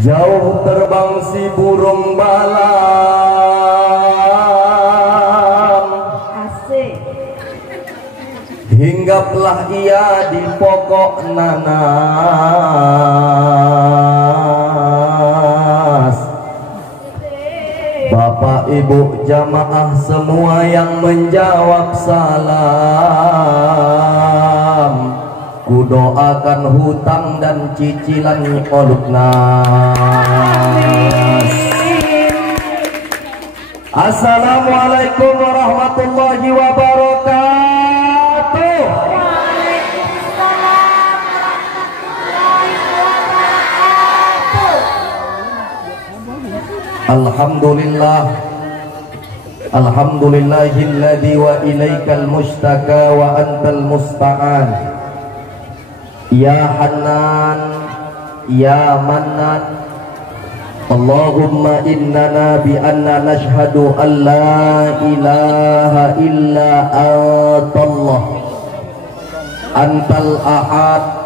Jauh terbang si burung balam, Asik. hinggaplah ia di pokok nanas. Bapak ibu jamaah semua yang menjawab salam, kudoakan hutang dan cicilan oluknas. Assalamualaikum warahmatullahi wabarakatuh. Waalaikumsalam warahmatullahi wabarakatuh. Alhamdulillah, alhamdulillahilladzi wa ilaikal mustaka wa antal musta'an. Ya Hannan, ya Mannan, Allahumma innana bi anna nashhadu an la ilaha illa antallah, antal ahad,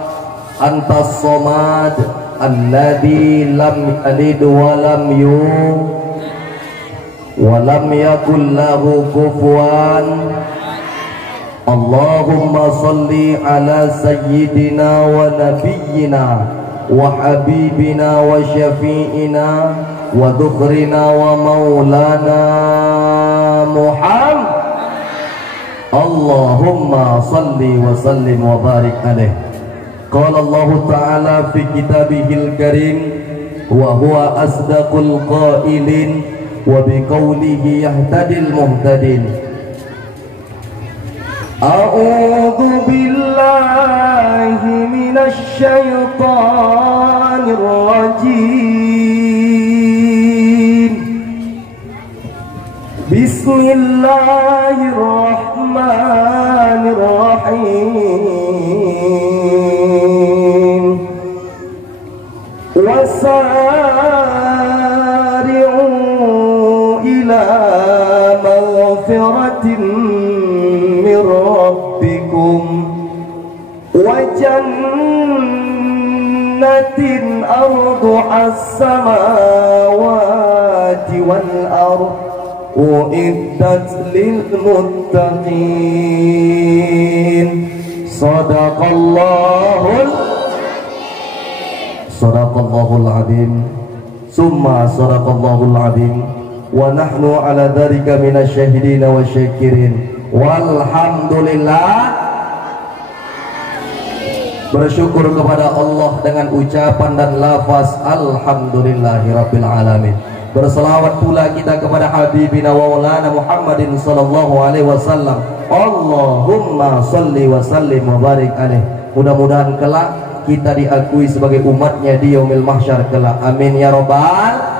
antas somad, alladzi lam yalid wa lam yulad wa lam yakul lahu kufuwan. Allahumma salli ala sayyidina wa nabiyyina wa habibina wa syafi'ina wa dhukhrina wa maulana Muhammad. Allahumma salli wa sallim wa barik alaih. Qala Allah ta'ala fi kitabihil karim wa huwa asdaqul qailin wa biqaulihi yahtadil muhtadin. A'udzu billahi minasy syaithanir rajim. Bismillahirrahmanirrahim. Wasari'u ila maghfiratin rabbikum wa jannatin arduha as-samawati wal ardh uiddat lil muttaqin. Sadaqallahul azim summa sadaqallahul azim wa nahnu ala dzalika minasyahidin wa syakirin. Walhamdulillah, bersyukur kepada Allah dengan ucapan dan lafaz alhamdulillahirabbil alamin. Berselawat pula kita kepada habibina wa maulana Muhammadin sallallahu alaihi wasallam. Allahumma shalli wa sallim wa barik alaih. Mudah-mudahan kelak kita diakui sebagai umatnya di yaumil mahsyar kelak. Amin ya rabbal.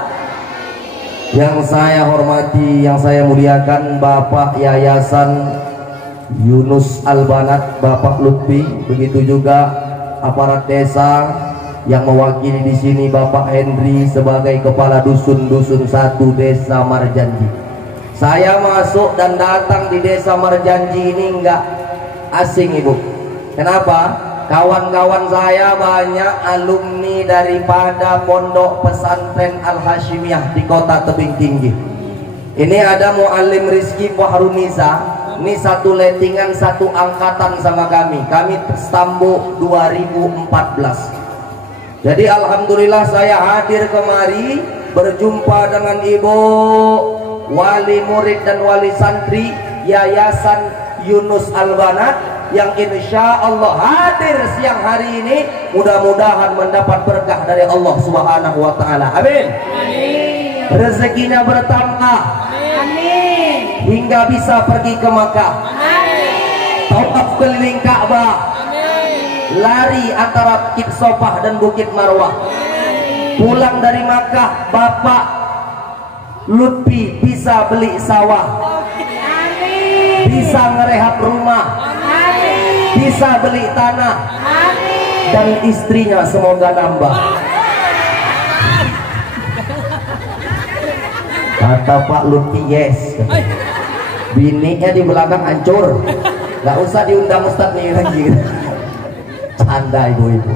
Yang saya hormati, yang saya muliakan Bapak Yayasan Yunus Al-Banat, Bapak Lutfi, begitu juga aparat desa yang mewakili di sini Bapak Henry sebagai kepala dusun-dusun 1 Desa Marjanji. Saya masuk dan datang di Desa Marjanji ini enggak asing, Ibu. Kenapa? Kawan-kawan saya banyak alumni daripada Pondok Pesantren Al-Hashimiyah di Kota Tebing Tinggi. Ini ada Muallim Rizki Fahruniza. Ini satu lettingan, satu angkatan sama kami. Kami Stambo 2014. Jadi alhamdulillah saya hadir kemari berjumpa dengan Ibu wali murid dan wali santri Yayasan Yunus Al-Banat yang insya Allah hadir siang hari ini, mudah-mudahan mendapat berkah dari Allah Subhanahu wa Ta'ala. Amin. Rezekinya bertambah, amin, hingga bisa pergi ke Makkah, amin, tawaf keliling Ka'bah, amin, lari antara Bukit Sofah dan Bukit Marwah, amin. Pulang dari Makkah Bapak Lutfi bisa beli sawah, amin, bisa ngerehab rumah, bisa beli tanah, amin, dan istrinya semoga nambah. Kata Pak Lutfi yes, bininya di belakang hancur, nggak usah diundang Ustadz nih lagi. Canda ibu-ibu.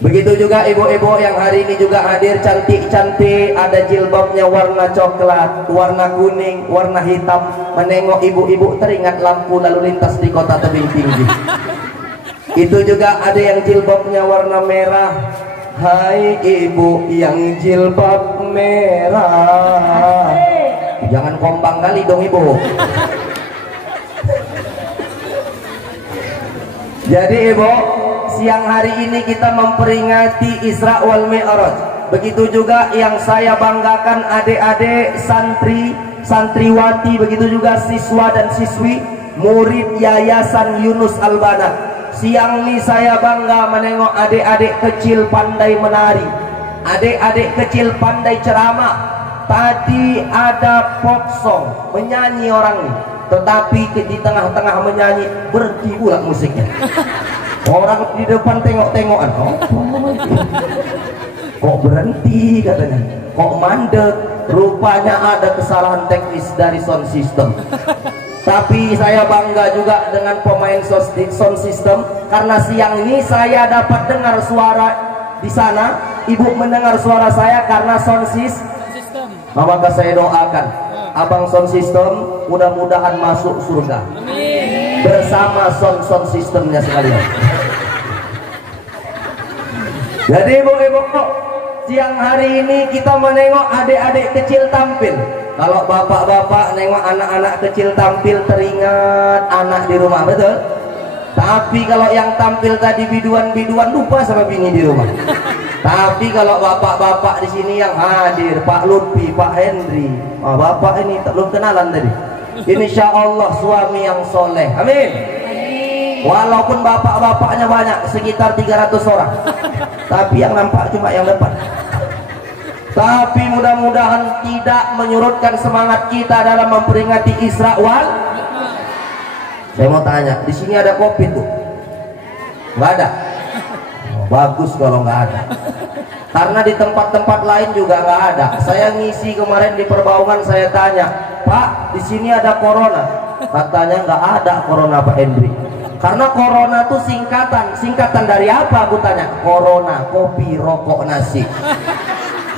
Begitu juga ibu-ibu yang hari ini juga hadir cantik-cantik, ada jilbabnya warna coklat, warna kuning, warna hitam. Menengok ibu-ibu teringat lampu lalu lintas di kota tebing tinggi. Itu juga ada yang jilbabnya warna merah. Hai ibu yang jilbab merah, jangan kombang kali dong ibu. Jadi ibu, siang hari ini kita memperingati Isra wal Mi'raj. Begitu juga yang saya banggakan adik-adik santri, santriwati, begitu juga siswa dan siswi murid Yayasan Yunus Albana. Siang ini saya bangga menengok adik-adik kecil pandai menari, adik-adik kecil pandai ceramah. Tadi ada pop song, menyanyi orang ini, tetapi di tengah-tengah menyanyi berhenti pula musiknya. Orang di depan tengok-tengokan, kok berhenti katanya, kok mandek. Rupanya ada kesalahan teknis dari sound system. Tapi saya bangga juga dengan pemain sound system, karena siang ini saya dapat dengar suara di sana, ibu mendengar suara saya karena sound system. Maka saya doakan abang sound system mudah-mudahan masuk surga. Amin. Bersama sound systemnya sekalian. Jadi ibu-ibu, siang hari ini kita menengok adik-adik kecil tampil. Kalau bapak-bapak nengok anak-anak kecil tampil teringat anak di rumah, betul? Tapi kalau yang tampil tadi biduan-biduan lupa sama bini di rumah. Tapi kalau bapak-bapak di sini yang hadir, Pak Lutfi, Pak Henry, bapak ini belum kenalan tadi. Insya Allah suami yang soleh, amin. Walaupun bapak-bapaknya banyak, sekitar 300 orang, tapi yang nampak cuma yang depan. Tapi mudah-mudahan tidak menyurutkan semangat kita dalam memperingati Isra wal. Saya mau tanya, di sini ada kopi tuh? Nggak ada? Oh, bagus kalau nggak ada. Karena di tempat-tempat lain juga nggak ada. Saya ngisi kemarin di Perbaungan, saya tanya, Pak, di sini ada corona? Katanya nggak ada corona, Pak Hendri. Karena corona tuh singkatan dari apa? Aku tanya. Corona, kopi, rokok, nasi.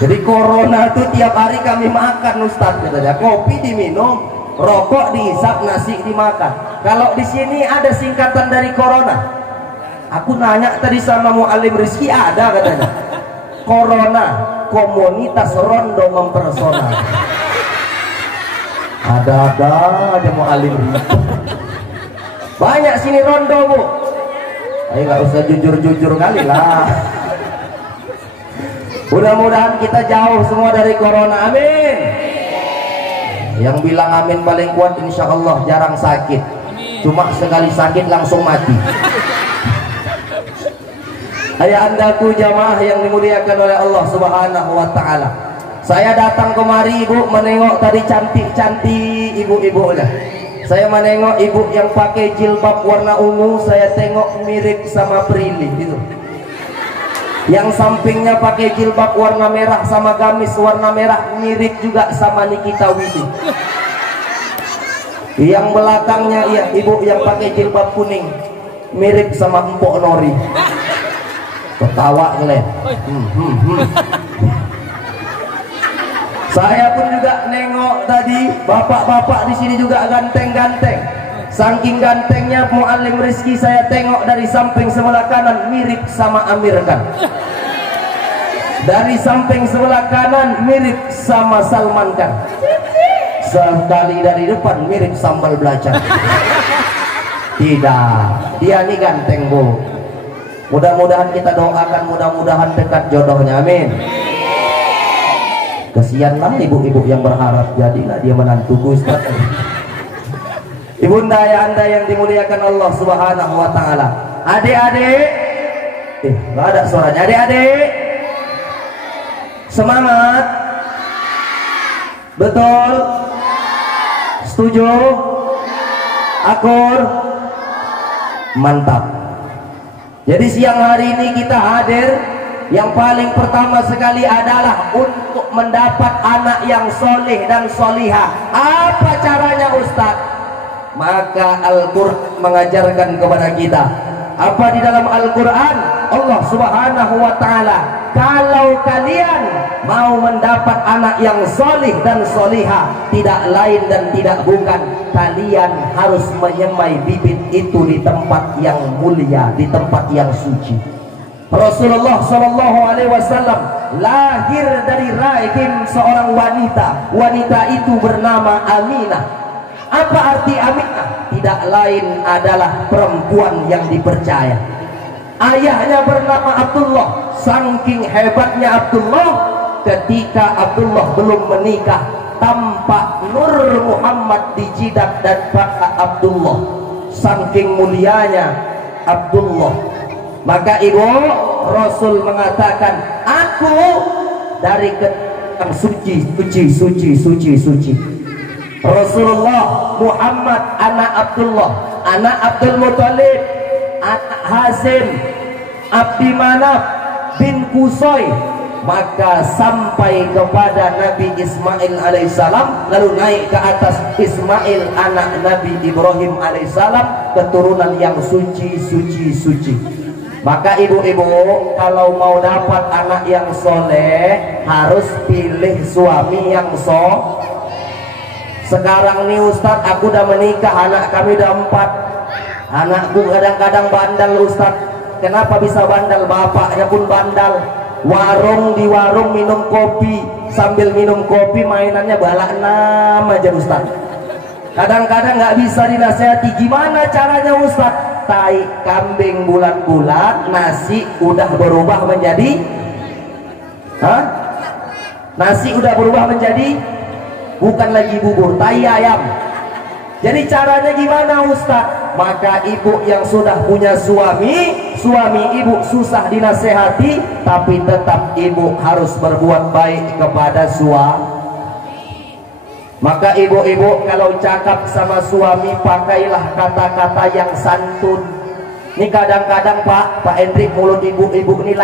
Jadi corona tuh tiap hari kami makan, Ustaz, katanya. Kopi diminum, rokok dihisap, nasi dimakan. Kalau di sini ada singkatan dari corona? Aku nanya tadi sama Mu'alim Rizki, ada katanya. Corona, komunitas rondo mempersonal. Ada-ada aja Mu'alim Rizki. Banyak sini rondo, Bu. Ayo nggak usah jujur-jujur kali lah. Mudah-mudahan kita jauh semua dari corona, amin. Yang bilang amin paling kuat insya Allah jarang sakit. Cuma sekali sakit langsung mati. Ayahandaku jamaah yang dimuliakan oleh Allah Subhanahu wa ta'ala, saya datang kemari ibu menengok tadi cantik-cantik ibu-ibu lah. Saya menengok ibu yang pakai jilbab warna ungu, saya tengok mirip sama Prilly gitu. Yang sampingnya pakai jilbab warna merah sama gamis warna merah, mirip juga sama Nikita Willy. Yang belakangnya ya ibu yang pakai jilbab kuning, mirip sama Empok Nori. Ketawa kalian. Saya pun juga nengok tadi bapak-bapak di sini juga ganteng-ganteng. Saking gantengnya Mu'alim Rizki, saya tengok dari samping sebelah kanan mirip sama Amir Khan. Dari samping sebelah kanan mirip sama Salman Khan. Sekali dari depan mirip sambal belacan. Tidak, dia ini ganteng, Bu. Mudah-mudahan kita doakan, mudah-mudahan dekat jodohnya, amin. Kesianlah ibu-ibu yang berharap jadilah dia menantu Ustaz. Ibunda ayahanda yang dimuliakan Allah Subhanahu wa ta'ala, adik-adik, nggak ada suaranya. Adik-adik, semangat, betul, setuju, akur, mantap. Jadi siang hari ini kita hadir, yang paling pertama sekali adalah untuk mendapat anak yang soleh dan solihah. Apa caranya, Ustaz? Maka Al-Quran mengajarkan kepada kita, Apa di dalam Al-Quran? Allah Subhanahu wa ta'ala, kalau kalian mau mendapat anak yang solih dan solihah, tidak lain dan tidak bukan, kalian harus menyemai bibit itu di tempat yang mulia, di tempat yang suci. Rasulullah Shallallahu Alaihi Wasallam lahir dari rahim seorang wanita. Wanita itu bernama Aminah. Apa arti Aminah? Tidak lain adalah perempuan yang dipercaya. Ayahnya bernama Abdullah. Saking hebatnya Abdullah, ketika Abdullah belum menikah, tampak nur Muhammad di jidat dan paha Abdullah. Saking mulianya Abdullah, maka ibu Rasul mengatakan, aku dari yang suci. Rasulullah Muhammad anak Abdullah, anak Abdul Muthalib, anak Hasim, Abdi Manaf bin Qusay, maka sampai kepada Nabi Ismail alaihissalam, lalu naik ke atas Ismail anak Nabi Ibrahim alaihissalam, keturunan yang suci. Maka ibu-ibu kalau mau dapat anak yang soleh, harus pilih suami yang soleh. Sekarang nih Ustadz, aku udah menikah, anak kami udah 4. Anakku kadang-kadang bandal Ustadz. Kenapa bisa bandal? Bapaknya pun bandal. Di warung minum kopi, sambil minum kopi mainannya balak 6 aja Ustadz. Kadang-kadang nggak bisa dinasehati. Gimana caranya Ustadz? Tai kambing bulat-bulat, nasi udah berubah menjadi nasi udah berubah menjadi bukan lagi bubur, tai ayam. Jadi caranya gimana Ustaz? Maka ibu yang sudah punya suami ibu susah dinasehati, tapi tetap ibu harus berbuat baik kepada suami. Maka ibu-ibu kalau cakap sama suami, pakailah kata-kata yang santun. Ini kadang-kadang Pak Hendrik, mulut ibu-ibu ini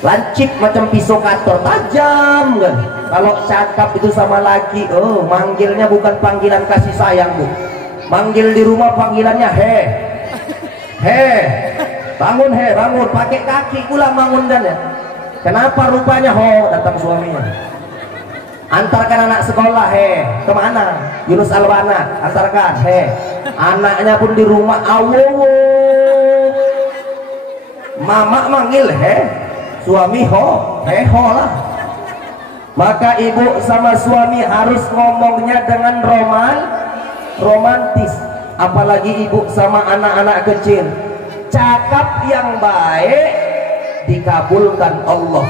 lancip macam pisau kator, tajam kan. Kalau cakap itu sama laki, manggilnya bukan panggilan kasih sayang Bu. Manggil di rumah panggilannya bangun, bangun, pakai kaki pula bangun dan ya. Kenapa rupanya datang suaminya. Antarkan anak sekolah, kemana? Yunus Albana, antarkan, anaknya pun di rumah, mama manggil, suami ho lah. Maka ibu sama suami harus ngomongnya dengan romantis. Apalagi ibu sama anak-anak kecil, cakap yang baik dikabulkan Allah,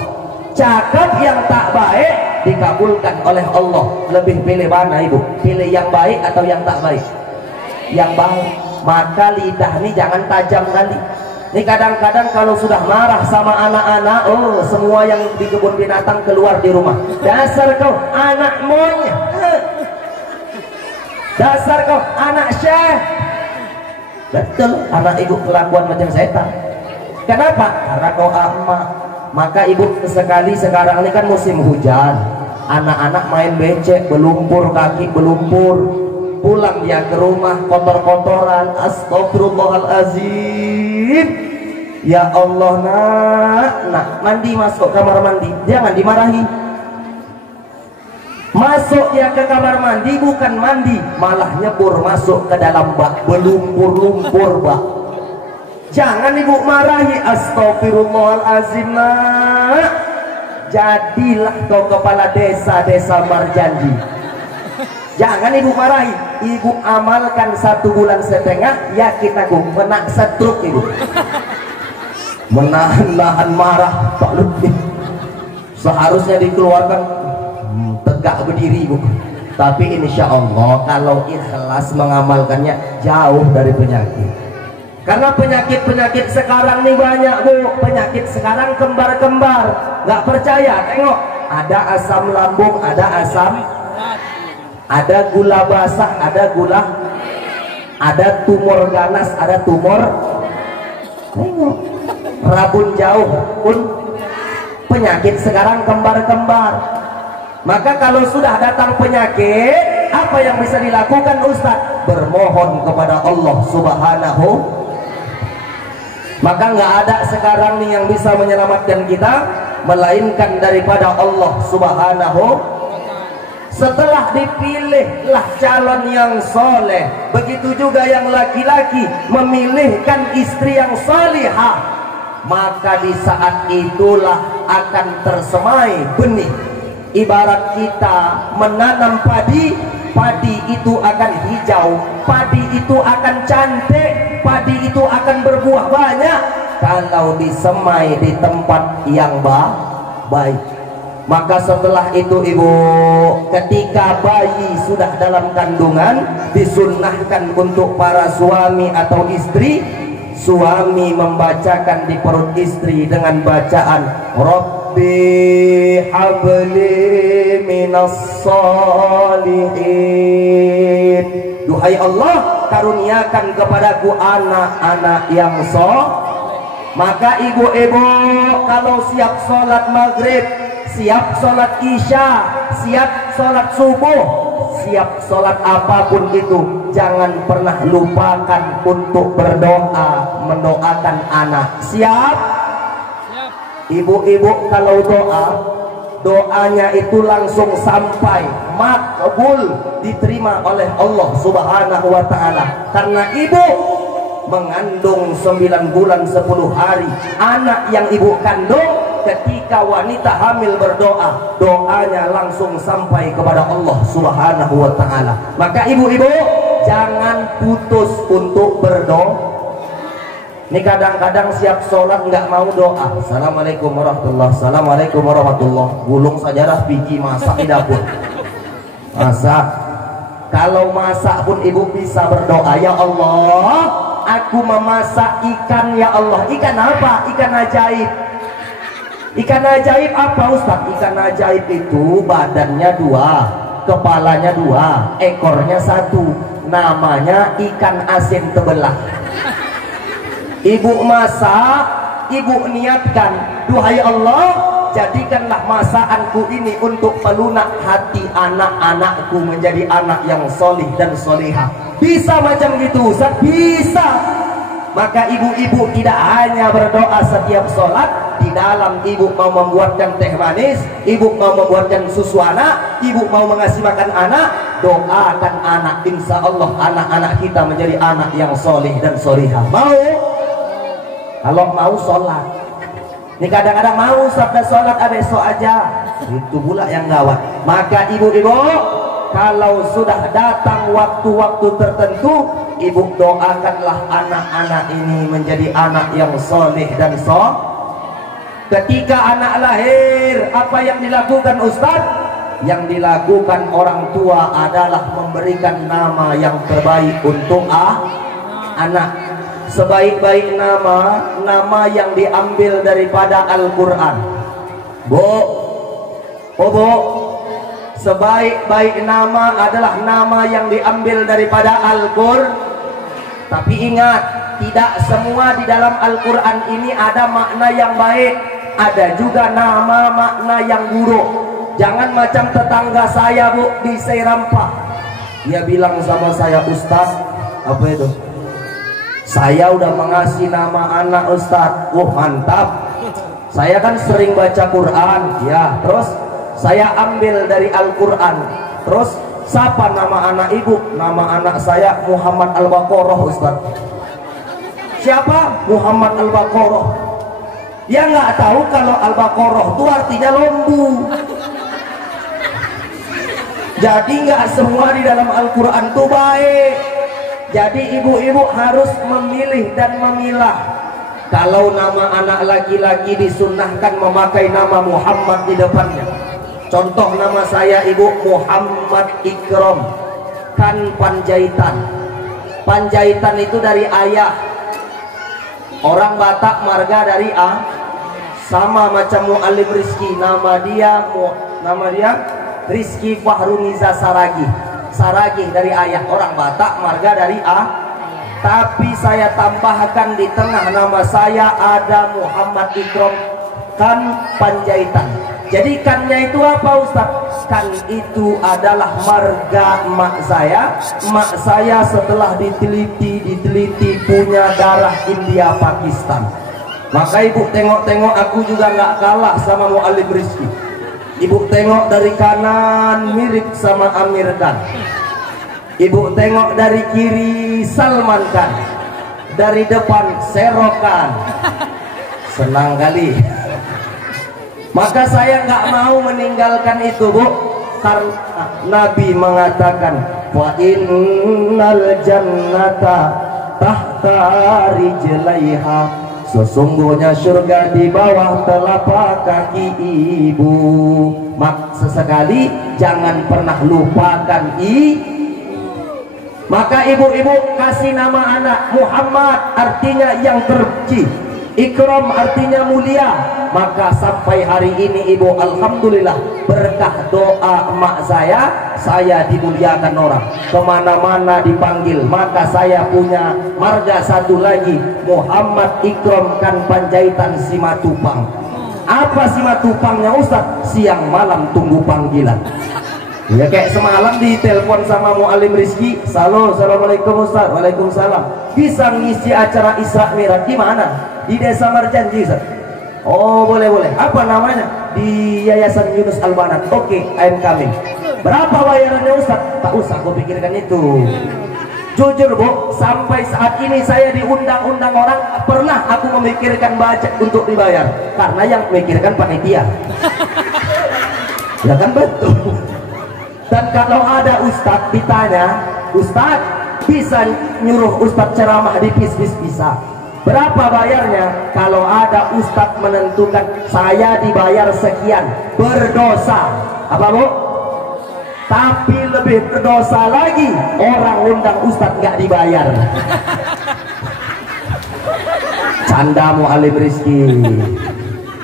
cakap yang tak baik dikabulkan oleh Allah. Lebih pilih mana ibu? Pilih yang baik atau yang tak baik? Yang baik. Maka lidah ini jangan tajam kali. Ini kadang-kadang kalau sudah marah sama anak-anak, semua yang di kebun binatang keluar di rumah. Dasar kau anak monyet, dasar kau anak syekh. Betul, anak ibu kelakuan macam setan. Kenapa? Karena kau emak. Maka ibu sekali sekarang ini kan musim hujan, anak-anak main becek, belumpur kaki, pulang dia ke rumah kotor-kotoran. Astagfirullahalazim. Ya Allah, nak mandi, masuk kamar mandi, jangan dimarahi. Masuk dia ke kamar mandi, bukan mandi, malah nyebur masuk ke dalam bak, belumpur-lumpur bak. Jangan ibu marahi. Astagfirullahalazim, nak. Jadilah kau kepala desa Marjanji. Jangan ibu marahi. Ibu amalkan 1,5 bulan, yakin aku kena stroke ibu. Menahan marah Pak Lutfi. Seharusnya dikeluarkan tegak berdiri ibu. Tapi insya Allah kalau ikhlas mengamalkannya, jauh dari penyakit. Karena penyakit sekarang nih banyak Bu. Penyakit sekarang kembar-kembar. Nggak percaya, tengok. Ada asam lambung, ada gula basah, ada tumor ganas, ada tumor. Tengok. Rabun jauh pun penyakit sekarang kembar-kembar. Maka kalau sudah datang penyakit, apa yang bisa dilakukan Ustaz? Bermohon kepada Allah Subhanahu. Maka nggak ada sekarang nih yang bisa menyelamatkan kita melainkan daripada Allah Subhanahu. Setelah dipilihlah calon yang soleh, begitu juga yang laki-laki memilihkan istri yang salihah, maka di saat itulah akan tersemai benih. Ibarat kita menanam padi, padi itu akan hijau, padi itu akan cantik, padi itu akan berbuah banyak kalau disemai di tempat yang baik. Maka setelah itu ibu, ketika bayi sudah dalam kandungan, disunnahkan untuk para suami atau istri, suami membacakan di perut istri dengan bacaan Rabbi habli minas salihin. Duhai Allah, karuniakan kepadaku anak-anak yang soleh. Maka ibu-ibu kalau siap sholat maghrib, siap sholat isya, siap sholat subuh, siap sholat apapun itu, jangan pernah lupakan untuk berdoa, mendoakan anak. Siap? Ibu-ibu kalau doa, doanya itu langsung sampai makbul, diterima oleh Allah Subhanahu wa ta'ala. Karena ibu mengandung 9 bulan 10 hari, anak yang ibu kandung, ketika wanita hamil berdoa, doanya langsung sampai kepada Allah Subhanahu wa ta'ala. Maka ibu-ibu jangan putus untuk berdoa. Ini kadang-kadang siap sholat nggak mau doa. Assalamualaikum warahmatullahi, assalamualaikum warahmatullahi, gulung sajadah biji masak di dapur. Masak. Kalau masak pun ibu bisa berdoa, ya Allah, aku memasak ikan, ya Allah. Ikan apa? Ikan ajaib. Ikan ajaib apa Ustaz? Ikan ajaib itu badannya 2, kepalanya 2, ekornya 1. Namanya ikan asin tebelah. Ibu masak, ibu niatkan, duhai Allah, jadikanlah masakanku ini untuk pelunak hati anak-anakku menjadi anak yang solih dan solihah. Bisa macam gitu Ustaz? Bisa. Maka ibu-ibu tidak hanya berdoa setiap sholat, di dalam ibu mau membuatkan teh manis, ibu mau membuatkan susu anak, ibu mau mengasih makan anak, doakan anak. Insya Allah anak-anak kita menjadi anak yang solih dan solihah. Mau? Kalau mau sholat. Ini kadang-kadang mau sabda sholat, besok aja. Itu pula yang gawat. Maka ibu-ibu, kalau sudah datang waktu-waktu tertentu, ibu doakanlah anak-anak ini menjadi anak yang soleh dan soleh. Ketika anak lahir, apa yang dilakukan Ustaz? Yang dilakukan orang tua adalah memberikan nama yang terbaik untuk anak. Sebaik-baik nama, nama yang diambil daripada Al-Quran. Bu, sebaik-baik nama adalah nama yang diambil daripada Al-Quran. Tapi ingat, tidak semua di dalam Al-Quran ini ada makna yang baik, ada juga nama makna yang buruk. Jangan macam tetangga saya bu di Seirampah, dia bilang sama saya, Ustaz, apa itu? Saya udah mengasih nama anak Ustaz. Mantap. Saya kan sering baca Quran, ya. Terus saya ambil dari Al-Quran. Terus siapa nama anak ibu? Nama anak saya Muhammad Al-Baqarah Ustaz. Siapa? Muhammad Al-Baqarah. Dia nggak tahu kalau Al-Baqarah itu artinya lembu. Jadi nggak semua di dalam Al-Quran itu baik. Jadi ibu-ibu harus memilih dan memilah. Kalau nama anak laki-laki disunnahkan memakai nama Muhammad di depannya. Contoh nama saya ibu Muhammad Ikram kan Panjaitan. Panjaitan itu dari ayah. Orang Batak marga dari A. Sama macam Mu'alim Rizki, nama dia Rizki Fahruniza Saragi. Saragi dari ayah, orang Batak marga dari A. Tapi saya tambahkan di tengah nama saya ada Muhammad Ikram kan Panjaitan. Jadi kannya itu apa Ustaz? Kan itu adalah marga emak saya. Emak saya setelah diteliti punya darah India Pakistan. Maka ibu tengok-tengok aku juga nggak kalah sama Mu'alim Rizki. Ibu tengok dari kanan mirip sama Amir Khan. Ibu tengok dari kiri Salman Khan. Dari depan Serokan. Senang kali. Maka saya nggak mau meninggalkan itu, Bu, karena Nabi mengatakan wa innal jannata tahta rijlaiha, sesungguhnya surga di bawah telapak kaki ibu. Sesekali jangan pernah lupakan Maka ibu-ibu kasih nama anak Muhammad, artinya yang terpuji. Ikram artinya mulia. Maka sampai hari ini ibu, alhamdulillah, berkah doa emak saya dimuliakan orang, kemana-mana dipanggil. Maka saya punya marga satu lagi, Muhammad Ikram Khan Panjaitan Simatupang. Apa Simatupangnya Ustaz? Siang malam tunggu panggilan. Ya kayak semalam ditelepon sama Mu'alim Rizki, Assalamualaikum Ustaz. Waalaikumsalam. Bisa ngisi acara Isra Mi'raj di mana? Di Desa Marjanji Ustaz. Oh boleh. Apa namanya? Di Yayasan Yunus Al-Banat. Oke, I'm coming. Berapa bayarannya Ustaz? Tak usah aku pikirkan itu. Jujur Bu, sampai saat ini saya diundang-undang orang, pernah aku memikirkan budget untuk dibayar, karena yang memikirkan panitia. Ya kan betul. Dan kalau ada Ustadz ditanya, Ustadz bisa nyuruh Ustadz ceramah di PIS bisa. Berapa bayarnya? Kalau ada Ustadz menentukan saya dibayar sekian, berdosa. Apa Bu? Tapi lebih berdosa lagi orang undang Ustadz nggak dibayar. Canda Mu'alim Rizki,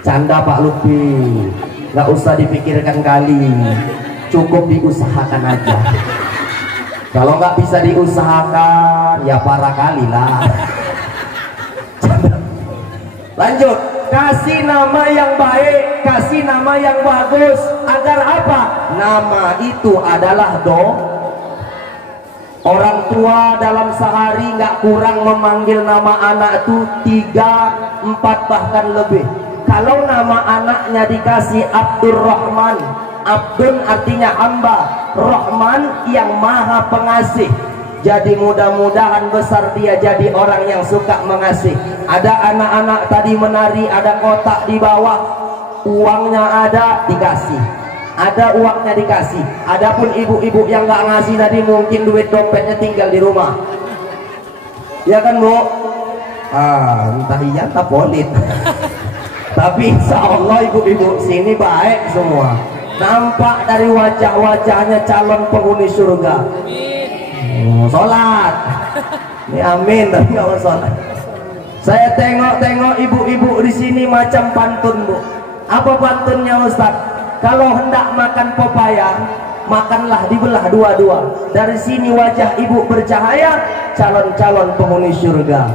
canda Pak Lutfi, nggak usah dipikirkan kali, cukup diusahakan aja. Kalau nggak bisa diusahakan ya parah kali lah. Lanjut, kasih nama yang baik, kasih nama yang bagus. Agar apa? Nama itu adalah orang tua dalam sehari nggak kurang memanggil nama anak itu 3, 4 bahkan lebih. Kalau nama anaknya dikasih Abdurrahman, Abdun artinya hamba, Rahman yang maha pengasih. Jadi mudah-mudahan besar dia jadi orang yang suka mengasih. Ada anak-anak tadi menari, ada kotak di bawah, uangnya ada dikasih, ada uangnya dikasih. Adapun ibu-ibu yang nggak ngasih tadi mungkin duit dompetnya tinggal di rumah. Ya kan Bu? Entah iya entah polit. Tapi insya Allah ibu-ibu sini baik semua. Nampak dari wajah-wajahnya calon penghuni surga. Sholat. Ini amin tapi nggak mau sholat. Saya tengok-tengok ibu-ibu di sini macam pantun Bu. Apa pantunnya Ustaz? Kalau hendak makan pepaya, makanlah dibelah dua-dua. Dari sini wajah ibu bercahaya, calon-calon penghuni surga.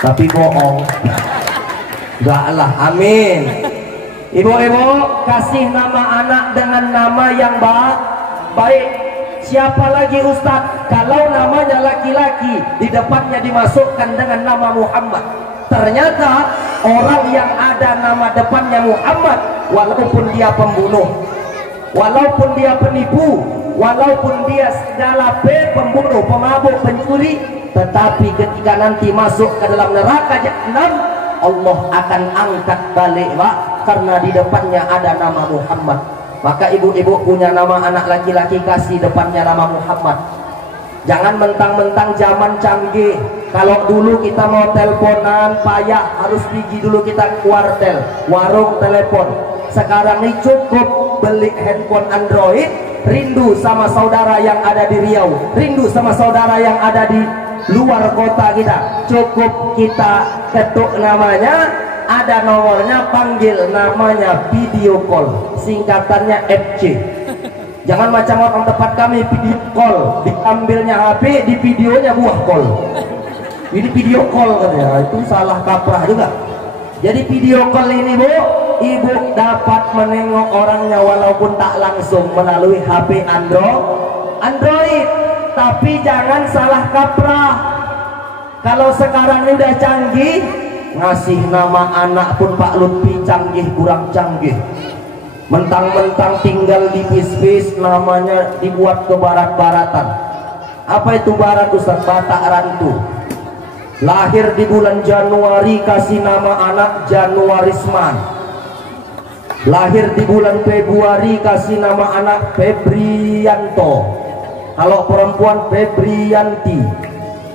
Tapi bohong. Enggak lah, amin. Ibu-ibu kasih nama anak dengan nama yang baik. Siapa lagi Ustadz? Kalau namanya laki-laki, di depannya dimasukkan dengan nama Muhammad. Ternyata orang yang ada nama depannya Muhammad, walaupun dia pembunuh, walaupun dia penipu, walaupun dia segala pembunuh, pemabuk, pencuri, tetapi ketika nanti masuk ke dalam neraka Jahannam, Allah akan angkat balik Pak, karena di depannya ada nama Muhammad. Maka ibu-ibu punya nama anak laki-laki, kasih depannya nama Muhammad. Jangan mentang-mentang zaman canggih. Kalau dulu kita mau teleponan payah, harus pergi dulu kita ke wartel, warung telepon. Sekarang ini cukup beli handphone Android, rindu sama saudara yang ada di Riau, rindu sama saudara yang ada di luar kota kita, cukup kita ketuk namanya, ada nomornya, panggil namanya, video call, singkatannya FC. Jangan macam orang tempat kami video call, diambilnya HP, di videonya buah call. Ini video call katanya, itu salah kaprah juga. Jadi video call ini Bu, ibu dapat menengok orangnya walaupun tak langsung melalui HP Android, tapi jangan salah kaprah. Kalau sekarang ini udah canggih, ngasih nama anak pun Pak Lutfi canggih kurang canggih. Mentang-mentang tinggal di bis-bis namanya dibuat ke barat-baratan. Apa itu barat Ustaz? Batak Rantu. Lahir di bulan Januari kasih nama anak Januarisman. Lahir di bulan Februari kasih nama anak Febrianto. Kalau perempuan Febrianti.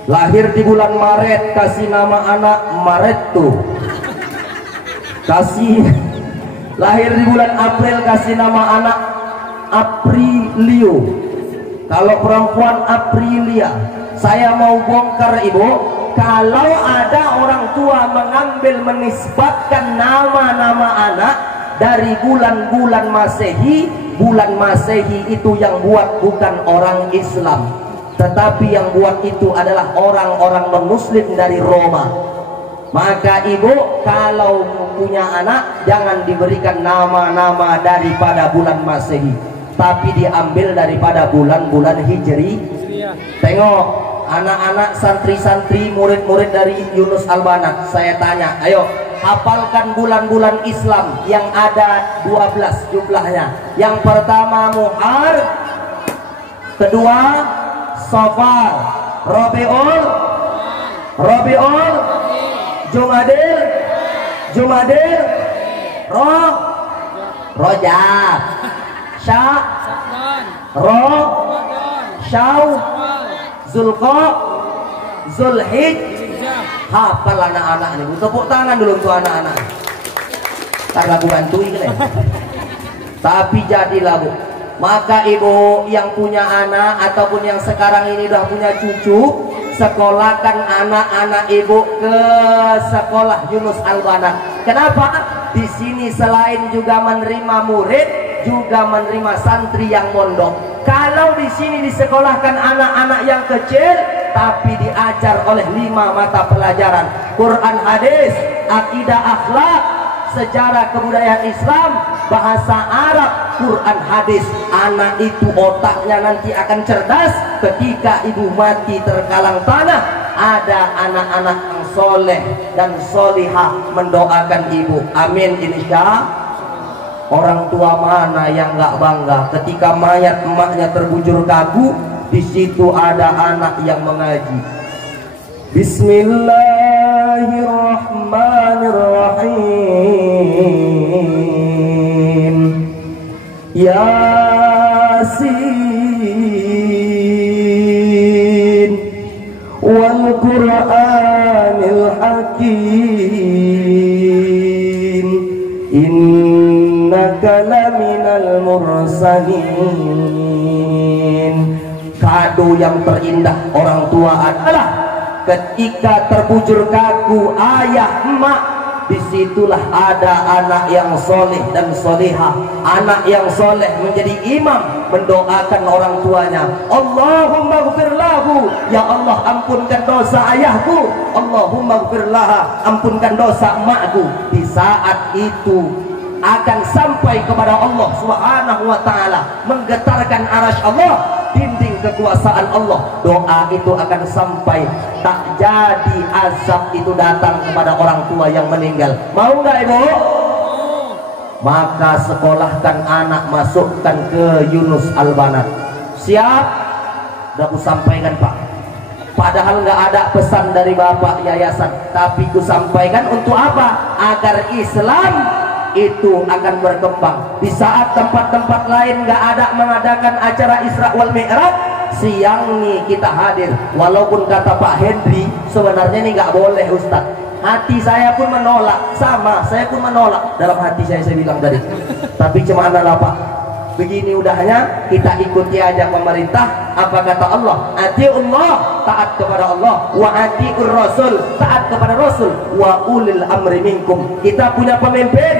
Lahir di bulan Maret kasih nama anak Maretto. Lahir di bulan April kasih nama anak Aprilio. Kalau perempuan Aprilia. Saya mau bongkar ibu, kalau ada orang tua mengambil menisbatkan nama-nama anak dari bulan-bulan Masehi, bulan Masehi itu yang buat bukan orang Islam, tetapi yang buat itu adalah orang-orang non-muslim dari Roma. Maka ibu kalau punya anak jangan diberikan nama-nama daripada bulan Masehi, tapi diambil daripada bulan-bulan Hijri. Tengok anak-anak santri-santri murid-murid dari Yunus Al-Banat, saya tanya, ayo hafalkan bulan-bulan Islam yang ada 12 jumlahnya. Yang pertama Muharram, kedua Safar, Rabiul, Jumadil, Rojab, Zulhijjah. Hafal anak-anak nih, tepuk tangan dulu untuk anak-anak. Karena aku bantuin kan. Tapi jadilah bu. Maka ibu yang punya anak ataupun yang sekarang ini udah punya cucu, sekolahkan anak-anak ibu ke sekolah Yunus Al-Banat. Kenapa? Di sini selain juga menerima murid, juga menerima santri yang mondok. Kalau di sini disekolahkan anak-anak yang kecil, tapi diajar oleh 5 mata pelajaran: Quran, hadis, akidah, akhlak, sejarah kebudayaan Islam, bahasa Arab, Quran, hadis. Anak itu otaknya nanti akan cerdas. Ketika ibu mati terkalang tanah, ada anak-anak yang soleh dan solihah mendoakan ibu. Amin insya. Orang tua mana yang nggak bangga ketika mayat emaknya terbujur kaku, di situ ada anak yang mengaji. Bismillahirrahmanirrahim. Yasin wal Qur'anil Hakim. Innaka laminal mursalin. Kado yang terindah orang tua adalah ketika terbujur kaku ayah emak, disitulah ada anak yang soleh dan solehah. Anak yang soleh menjadi imam mendoakan orang tuanya. Allahumma gfir lahu, ya Allah ampunkan dosa ayahku. Allahumma gfir laha, ampunkan dosa emakku. Di saat itu akan sampai kepada Allah Subhanahu wa ta'ala, menggetarkan arasy Allah, dinding kekuasaan Allah. Doa itu akan sampai, tak jadi azab itu datang kepada orang tua yang meninggal. Mau nggak ibu? Maka sekolahkan anak, masukkan ke Yunus Al-Banat. Siap? Udah aku sampaikan pak. Padahal nggak ada pesan dari bapak yayasan, tapi ku sampaikan untuk apa? Agar Islam itu akan berkembang. Di saat tempat-tempat lain nggak ada mengadakan acara Isra wal Mi'raj, siang nih kita hadir. Walaupun kata Pak Henry sebenarnya ini nggak boleh Ustaz, hati saya pun menolak, sama saya pun menolak. Dalam hati saya bilang tadi, tapi cuma adalah Pak, begini udahnya kita ikuti aja pemerintah. Apa kata Allah? Atiullah, taat kepada Allah, wa atiur rasul, taat kepada Rasul, wa ulil amri minkum. Kita punya pemimpin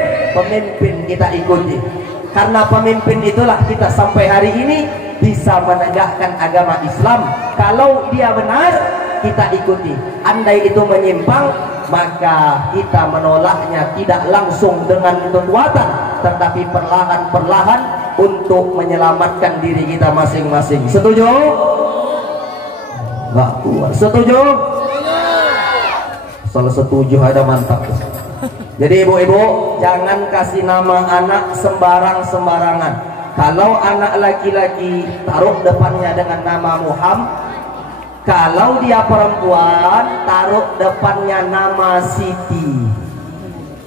kita ikuti. Karena pemimpin itulah kita sampai hari ini bisa menegakkan agama Islam. Kalau dia benar, kita ikuti. Andai itu menyimpang, maka kita menolaknya tidak langsung dengan kekuatan, tetapi perlahan-perlahan untuk menyelamatkan diri kita masing-masing. Setuju? Enggak kuat. Setuju? Salah setuju ada mantap. Jadi ibu-ibu jangan kasih nama anak sembarangan. Kalau anak laki-laki taruh depannya dengan nama Muhammad. Kalau dia perempuan taruh depannya nama Siti.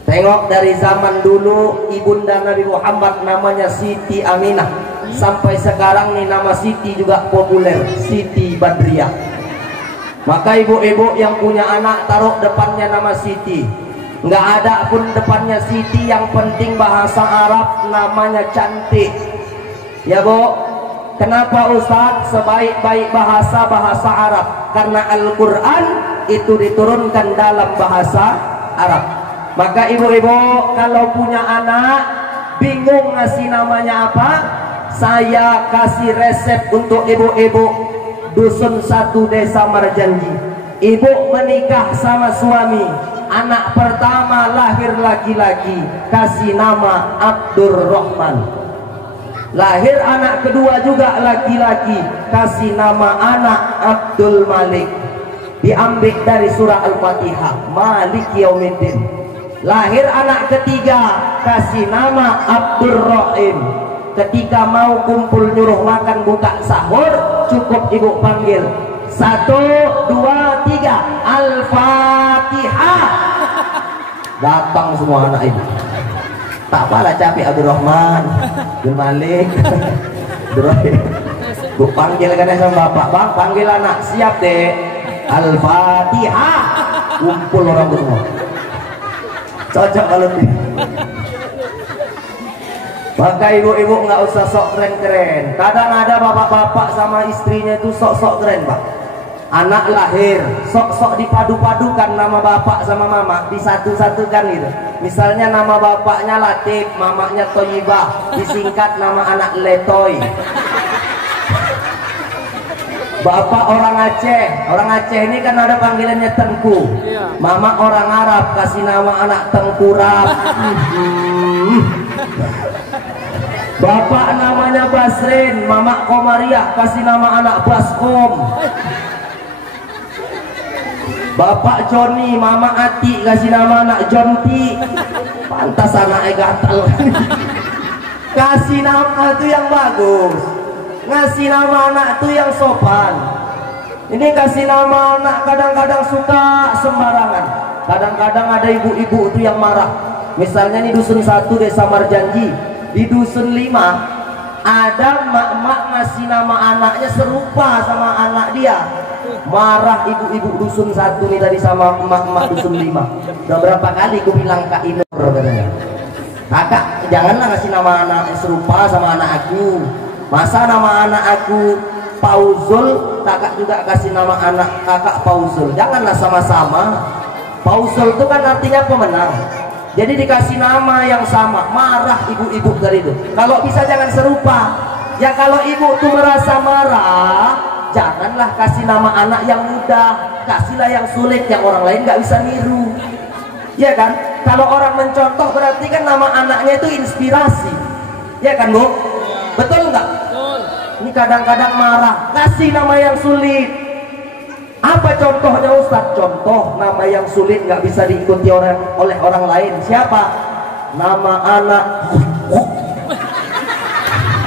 Tengok dari zaman dulu ibunda Nabi Muhammad namanya Siti Aminah, sampai sekarang nih nama Siti juga populer, Siti Badriah. Maka ibu-ibu yang punya anak taruh depannya nama Siti. Nggak ada pun depannya Siti, yang penting bahasa Arab namanya cantik. Ya Bu, kenapa Ustaz? Sebaik-baik bahasa Arab, karena Al-Quran itu diturunkan dalam bahasa Arab. Maka ibu-ibu kalau punya anak bingung ngasih namanya apa, saya kasih resep untuk ibu-ibu Dusun 1 Desa Marjanji. Ibu menikah sama suami, anak pertama lahir laki-laki, kasih nama Abdurrahman. Lahir anak kedua juga laki-laki, kasih nama anak Abdul Malik. Diambil dari surah Al-Fatihah, Malik Yaumiddin. Lahir anak ketiga, kasih nama Abdul Rahim. Ketika mau kumpul nyuruh makan buka sahur, cukup ibu panggil 1, 2, 3 Al-Fatihah. Datang semua anak ibu. Tak apalah capek Abdurrahman, Abdul Malik, Abdurrahim. Bu panggil kan sama bapak, bang panggil anak, siap deh. Al-Fatihah. Kumpul orang semua. Cocok kalau ini. Maka ibu-ibu nggak usah sok keren-keren. Kadang ada bapak-bapak sama istrinya itu sok-sok keren, Pak. Anak lahir, sok-sok dipadu-padukan nama bapak sama mama, disatu-satukan gitu. Misalnya nama bapaknya Latif, mamanya Toyibah, disingkat nama anak Letoy. Bapak orang Aceh ini kan ada panggilannya Tengku. Mama orang Arab, kasih nama anak Tengkurap. Bapak namanya Basrin, mama Komariah, kasih nama anak Baskom. Bapak Joni, mama Ati, kasih nama anak Jonti. Pantas anaknya gatal. Kasih nama itu yang bagus, ngasih nama anak itu yang sopan. Ini kasih nama anak kadang-kadang suka sembarangan. Kadang-kadang ada ibu-ibu itu yang marah. Misalnya ini Dusun 1 Desa Marjanji, di Dusun 5 ada mak-mak ngasih nama anaknya serupa sama anak dia. Marah ibu-ibu Dusun 1 nih tadi sama emak-emak Dusun 5. Udah berapa kali aku bilang Kak Inur katanya, kakak janganlah ngasih nama anak serupa sama anak aku. Masa nama anak aku Pauzul, kakak juga kasih nama anak kakak Pauzul. Janganlah sama-sama. Pauzul itu kan artinya pemenang, jadi dikasih nama yang sama. Marah ibu-ibu dari itu. Kalau bisa jangan serupa. Ya kalau ibu tuh merasa marah, janganlah kasih nama anak yang mudah, kasihlah yang sulit, yang orang lain nggak bisa niru. Ya kan? Kalau orang mencontoh berarti kan nama anaknya itu inspirasi. Ya kan Bu? Betul nggak? Ini kadang-kadang marah, kasih nama yang sulit. Apa contohnya Ustadz? Contoh nama yang sulit nggak bisa diikuti oleh orang lain. Siapa? Nama anak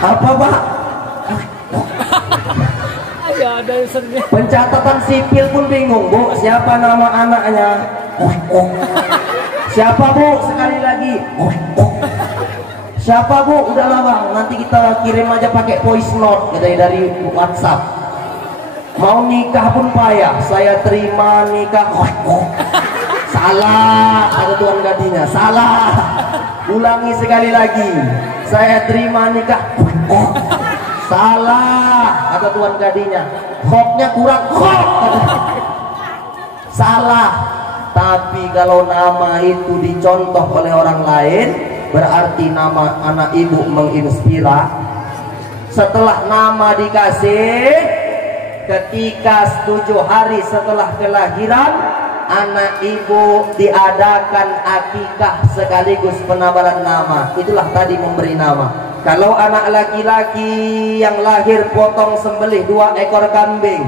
apa Pak? Pencatatan sipil pun bingung Bu, siapa nama anaknya? Siapa Bu? Sekali lagi. Siapa Bu? Udah lama, nanti kita kirim aja pakai voice note dari WhatsApp. Mau nikah pun payah, saya terima nikah. Salah, ada tuan gadinya. Salah. Ulangi sekali lagi. Saya terima nikah. Salah, ada tuan gadinya. Hoknya kurang. Salah. Tapi kalau nama itu dicontoh oleh orang lain, berarti nama anak ibu menginspirasi. Setelah nama dikasih, ketika 7 hari setelah kelahiran anak ibu diadakan akikah sekaligus penabaran nama. Itulah tadi memberi nama. Kalau anak laki-laki yang lahir potong sembelih 2 ekor kambing.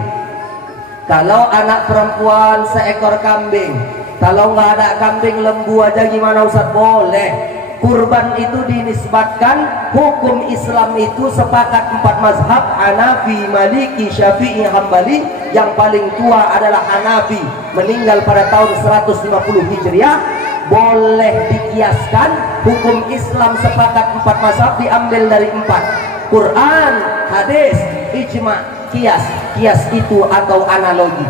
Kalau anak perempuan seekor kambing. Kalau nggak ada kambing, lembu aja gimana Ustaz? Boleh. Kurban itu dinisbatkan, hukum Islam itu sepakat 4 mazhab, Hanafi, Maliki, Syafi'i, Hambali. Yang paling tua adalah Hanafi, meninggal pada tahun 150 Hijriah. Boleh dikiaskan, hukum Islam sepakat 4 mazhab diambil dari 4: Quran, hadis, ijma, kias. Kias itu atau analogi,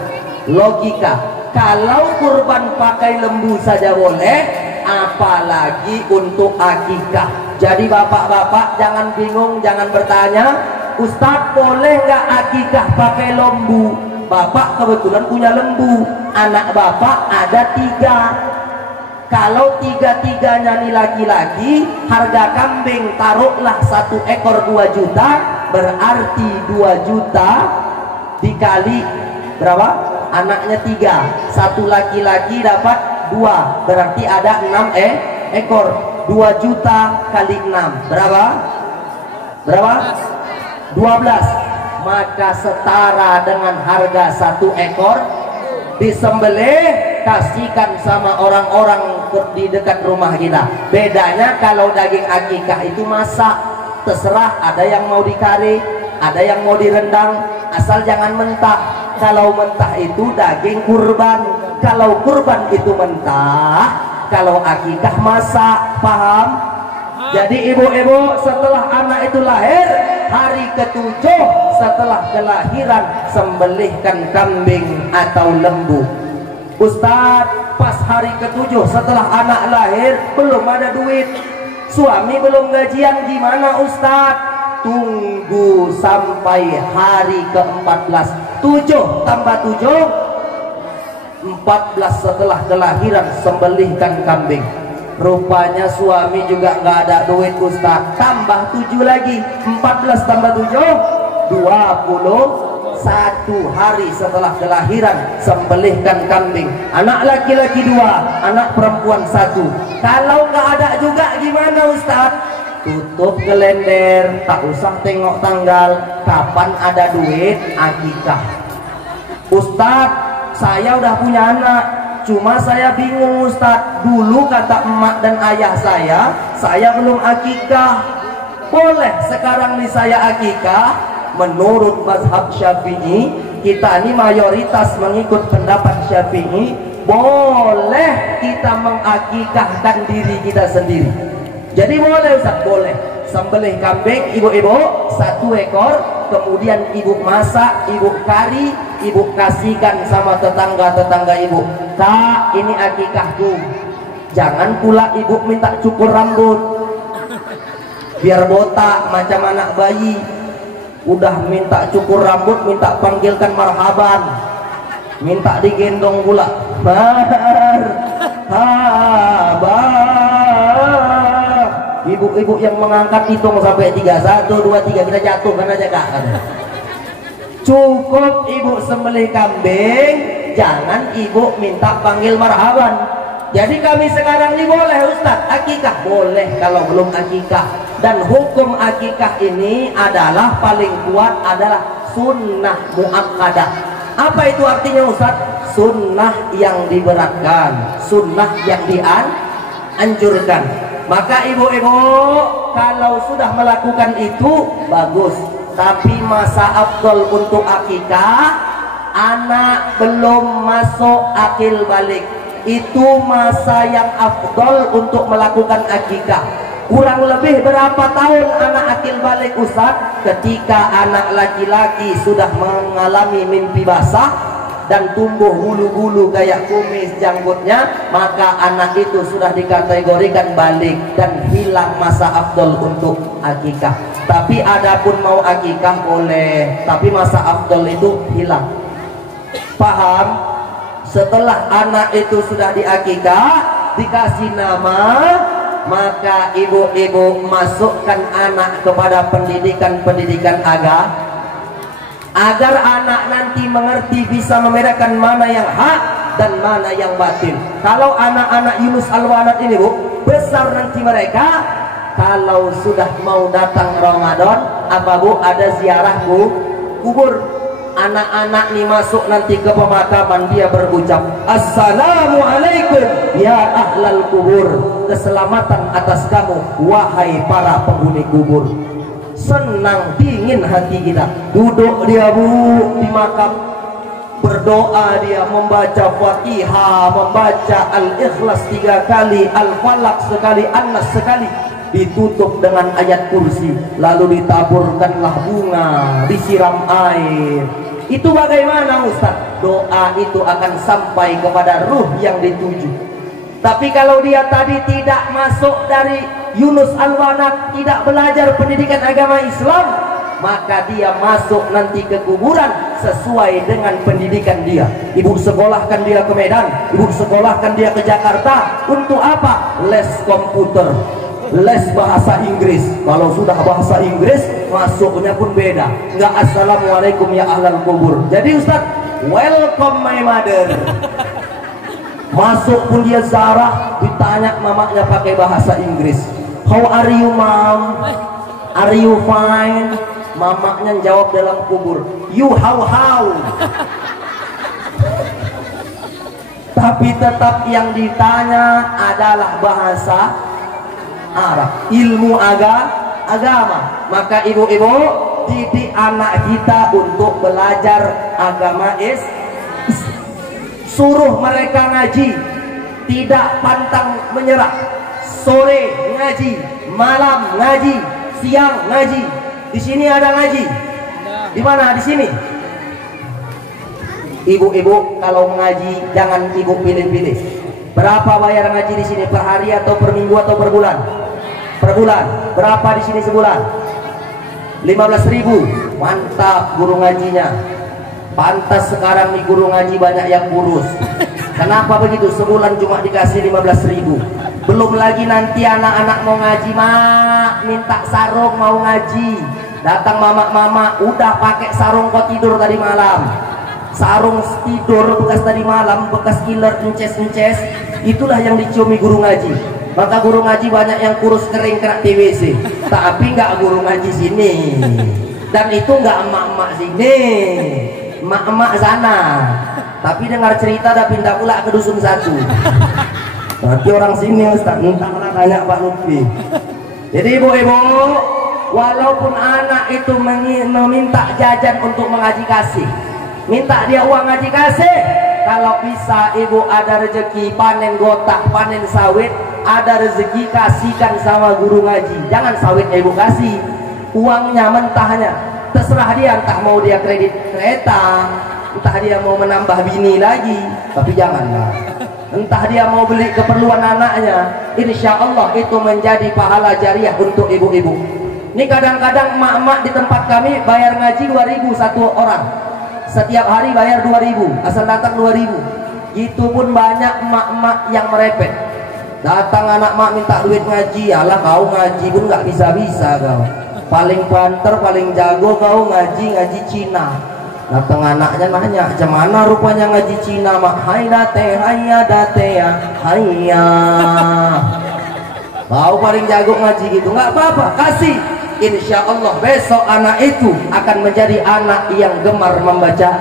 logika. Kalau kurban pakai lembu saja boleh, apalagi untuk akikah. Jadi bapak-bapak jangan bingung, jangan bertanya, Ustadz boleh nggak akikah pakai lembu? Bapak kebetulan punya lembu, anak bapak ada 3. Kalau 3-tiganya nih laki-laki, harga kambing taruhlah 1 ekor 2 juta, berarti 2 juta dikali berapa? Anaknya 3, 1 laki-laki dapat 2, berarti ada 6 ekor. 2 juta kali 6 berapa? 12. Maka setara dengan harga 1 ekor. Disembelih, kasihkan sama orang-orang di dekat rumah kita. Bedanya kalau daging akikah itu masak, terserah, ada yang mau dikari, ada yang mau direndang, asal jangan mentah. Kalau mentah itu daging kurban, kalau kurban itu mentah, kalau akikah masak, paham? Jadi ibu-ibu setelah anak itu lahir, hari ke-7 setelah kelahiran, sembelihkan kambing atau lembu. Ustadz, pas hari ke-7 setelah anak lahir belum ada duit, suami belum gajian, gimana Ustadz? Tunggu sampai hari ke-14. 7 tambah 7 14 setelah kelahiran, sembelihkan kambing. Rupanya suami juga nggak ada duit Ustaz, tambah 7 lagi, 14 tambah 7 21 hari setelah kelahiran, sembelihkan kambing. Anak laki-laki 2, anak perempuan 1. Kalau nggak ada juga gimana Ustaz? Tutup kelender, tak usah tengok tanggal, kapan ada duit akikah. Ustadz, saya udah punya anak, cuma saya bingung Ustadz. Dulu kata emak dan ayah saya belum akikah. Boleh sekarang nih saya akikah? Menurut mazhab Syafi'i, kita ini mayoritas mengikut pendapat Syafi'i, boleh kita mengakikahkan diri kita sendiri. Jadi boleh Ustaz, boleh sembelih kambing ibu-ibu 1 ekor, kemudian ibu masak, ibu kari, ibu kasihkan sama tetangga-tetangga ibu. Kak, ini akikahku. Jangan pula ibu minta cukur rambut biar botak macam anak bayi. Udah minta cukur rambut, minta panggilkan marhaban, minta digendong pula. Ibu-ibu yang mengangkat hitung sampai 3, 1, 2, 3, kita jatuhkan aja Kak. Cukup ibu sembelih kambing, jangan ibu minta panggil marhaban. Jadi kami sekarang ini boleh Ustaz akikah? Boleh kalau belum akikah. Dan hukum akikah ini adalah paling kuat adalah sunnah muakkadah. Apa itu artinya Ustaz? Sunnah yang diberatkan, sunnah yang dianjurkan. Maka ibu-ibu kalau sudah melakukan itu bagus. Tapi masa afdol untuk akikah, anak belum masuk akil balik, itu masa yang afdol untuk melakukan akikah. Kurang lebih berapa tahun anak akil balik Ustaz? Ketika anak laki-laki sudah mengalami mimpi basah dan tumbuh bulu-bulu kayak kumis janggutnya, maka anak itu sudah dikategorikan balik dan hilang masa afdol untuk akikah. Tapi adapun mau akikah boleh, tapi masa afdol itu hilang. Paham? Setelah anak itu sudah diakikah, dikasih nama, maka ibu-ibu masukkan anak kepada pendidikan agar anak nanti mengerti, bisa membedakan mana yang hak dan mana yang batin. Kalau anak-anak Yunus Al-Wanat ini Bu, besar nanti mereka, kalau sudah mau datang Ramadan, apa Bu, ada ziarah kubur. Anak-anak nih masuk nanti ke pemakaman, dia berucap, Assalamualaikum ya ahlal kubur, keselamatan atas kamu wahai para penghuni kubur. Senang, dingin hati kita. Duduk dia Bu di makam, berdoa dia, membaca Fatihah, membaca Al-Ikhlas 3 kali, Al-Falaq sekali, An-Nas sekali, ditutup dengan ayat kursi, lalu ditaburkanlah bunga, disiram air. Itu bagaimana Ustaz? Doa itu akan sampai kepada ruh yang dituju. Tapi kalau dia tadi tidak masuk dari Yunus Al-Wanat, tidak belajar pendidikan agama Islam, maka dia masuk nanti ke kuburan sesuai dengan pendidikan dia. Ibu sekolahkan dia ke Medan, ibu sekolahkan dia ke Jakarta. Untuk apa? Les komputer, les bahasa Inggris. Kalau sudah bahasa Inggris, masuknya pun beda. Enggak Assalamualaikum ya ahlal kubur. Jadi Ustaz, welcome my mother. Masuk pun dia zarah, ditanya mamanya pakai bahasa Inggris. How are you mom? Are you fine? Mamanya jawab dalam kubur, you how? Tapi tetap yang ditanya adalah bahasa Arab, ilmu agama. Maka ibu-ibu, didik anak kita untuk belajar agama suruh mereka ngaji, tidak pantang menyerah. Sore ngaji, malam ngaji, siang ngaji. Di sini ada ngaji. Di mana? Di sini. Ibu-ibu kalau ngaji jangan ibu pilih-pilih. Berapa bayar ngaji di sini, per hari atau per minggu atau per bulan? Per bulan. Berapa di sini sebulan? 15.000. Mantap guru ngajinya. Pantas sekarang nih guru ngaji banyak yang kurus. Kenapa begitu? Sebulan cuma dikasih 15.000. Belum lagi nanti anak-anak mau ngaji, mak minta sarung mau ngaji. Datang mama-mama, udah pakai sarung kok tidur tadi malam. Sarung tidur bekas tadi malam, bekas kiler, ences-ences. Itulah yang diciumi guru ngaji. Maka guru ngaji banyak yang kurus kering kena TBC. Tapi nggak guru ngaji sini. Dan itu nggak emak-emak sini, emak-emak sana. Tapi dengar cerita dah pindah pula ke dusun satu. Nanti orang sini Ustaz, entahlah tanya Pak Lutfi. Jadi ibu-ibu, walaupun anak itu meminta jajan untuk mengaji kasih, minta dia uang ngaji kasih. Kalau bisa ibu ada rezeki panen gotak, panen sawit, ada rezeki kasihkan sama guru ngaji. Jangan sawitnya ibu kasih, uangnya mentahnya terserah dia, entah mau dia kredit kereta, entah dia mau menambah bini lagi, tapi janganlah. Entah dia mau beli keperluan anaknya, insya Allah itu menjadi pahala jariah untuk ibu-ibu. Ini kadang-kadang emak-emak di tempat kami bayar ngaji 2.000 satu orang. Setiap hari bayar 2.000, asal datang 2.000. Itu pun banyak emak-emak yang merepet. Datang anak emak minta duit ngaji, alah kau ngaji pun nggak bisa-bisa kau. Paling banter, paling jago kau ngaji Cina. Datang anaknya nanya, macam mana rupanya ngaji Cina mak? Hai date, hayya date ya, hayya. Kau paling jago ngaji gitu, nggak apa-apa, kasih. Insya Allah besok anak itu akan menjadi anak yang gemar membaca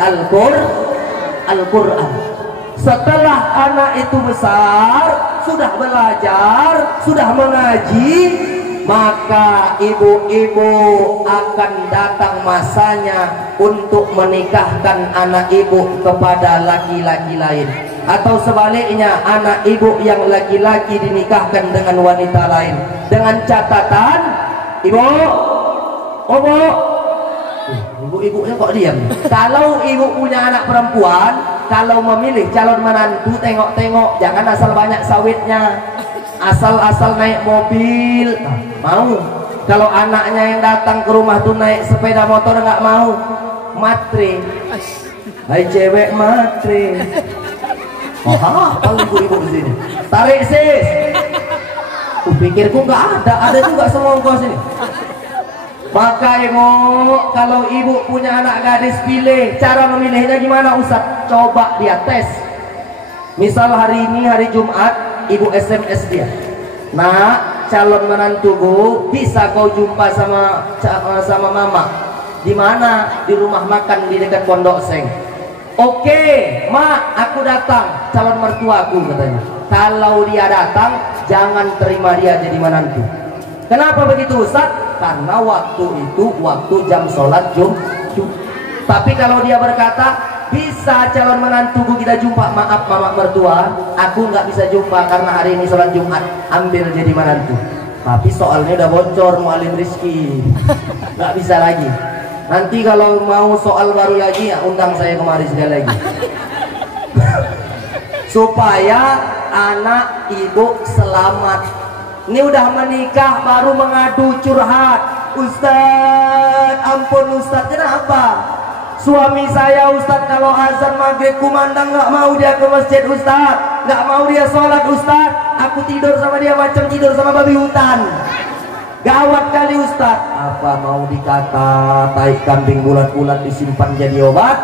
Al-Quran. Setelah anak itu besar, sudah belajar, sudah mengaji, maka ibu-ibu akan datang masanya untuk menikahkan anak ibu kepada laki-laki lain, atau sebaliknya anak ibu yang laki-laki dinikahkan dengan wanita lain. Dengan catatan, ibu-ibunya kok diam? Kalau ibu punya anak perempuan, kalau memilih calon menantu, tengok-tengok, jangan asal banyak sawitnya, asal-asal naik mobil. Mau. Kalau anaknya yang datang ke rumah tuh naik sepeda motor, nggak mau. Matre. Hai cewek matre. Kalau ibu-ibu di sini. Tarik sis. Kupikirku nggak ada juga semua ongkos ini. Maka kalau ibu punya anak gadis, pilih. Cara memilihnya gimana Ustaz? Coba dia tes. Misal hari ini hari Jumat, ibu SMS dia, "Nak, calon menantuku, bisa kau jumpa sama mama di mana? Di rumah makan di dekat Pondok Seng." "Oke, Mak, aku datang." Calon mertuaku katanya. Kalau dia datang, jangan terima dia jadi menantu. Kenapa begitu Ustaz? Karena waktu itu waktu jam sholat Jumat. Tapi kalau dia berkata, "Bisa calon menantuku kita jumpa, maaf mama mertua, aku nggak bisa jumpa karena hari ini sholat Jumat, ambil jadi menantu." Tapi soalnya udah bocor Mualim Rizki, nggak bisa lagi. Nanti kalau mau soal baru lagi ya undang saya kemari sekali lagi. Supaya anak ibu selamat. Ini udah menikah baru mengadu curhat, "Ustaz, ampun Ustaz, kenapa? Suami saya Ustaz kalau azan maghrib kumandang nggak mau dia ke masjid Ustaz, nggak mau dia sholat Ustaz, aku tidur sama dia macam tidur sama babi hutan. Gawat kali Ustaz." Apa mau dikata tai kambing bulat-bulat disimpan jadi obat?